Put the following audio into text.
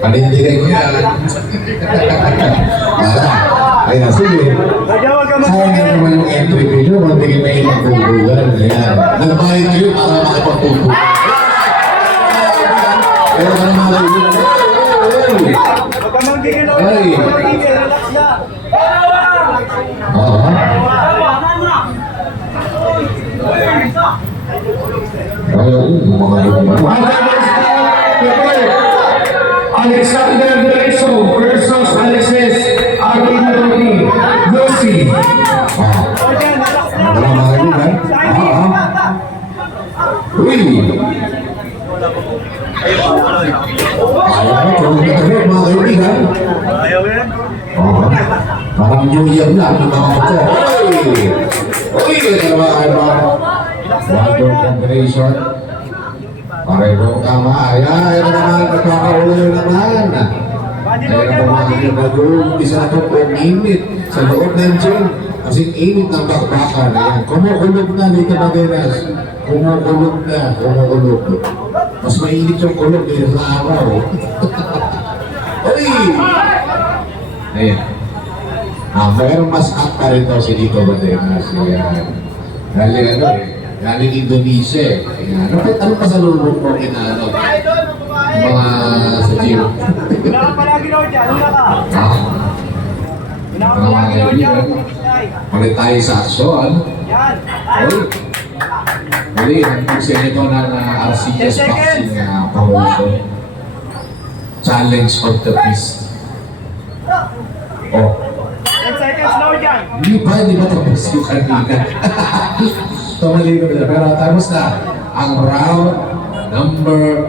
Panindigan ko yan. Ay, sige. Sayang naman yung entry fee nyo, magbigay na yung magbubugan. Ayan. Nagbayad kayo para makapagpupugan. Pero ka naman kayo. Huwag ka magiging na ulit. Relax na. Oo. Alexander Derecho versus Alexis Arquinoni Lucy. Wala mga kaibigan. Uy! Ayaw ko, tulog na tulog mga kaibigan. Ayaw yan. Parang New Year lang ng mga ito. Uy! Ito naman kayo mga Water Federation. Pareho tama. Ito naman, nagkakaulo naman. Kaya naman mga kaibigan, isa na ito kung init sa loob ng gym. Kasi init ng bakbakan. Ayan, kumukulog na dito na Veras. Kumukulog na, kumukulog. Mas mainit yung kulog dito sa araw. Uy! Ayan. Mayroong mas akta rin daw si Nico Badenas. Galing ano eh. Galing Indonesia eh. Ano pa sa lulong mo kinaano? Mga sa gym. Wala ka palagi daw dyan. Wala ka. Wala ka palagi daw dyan. Palit tayo sa aksyon. Yan. Uy! Muli, nagpagsin ito ng RCS Boxing Promotion. Challenge of the Beast. Oh. 10 seconds daw dyan. Hindi ba tapos yung kanina? Tumali ko na. Pero tapos na ang round number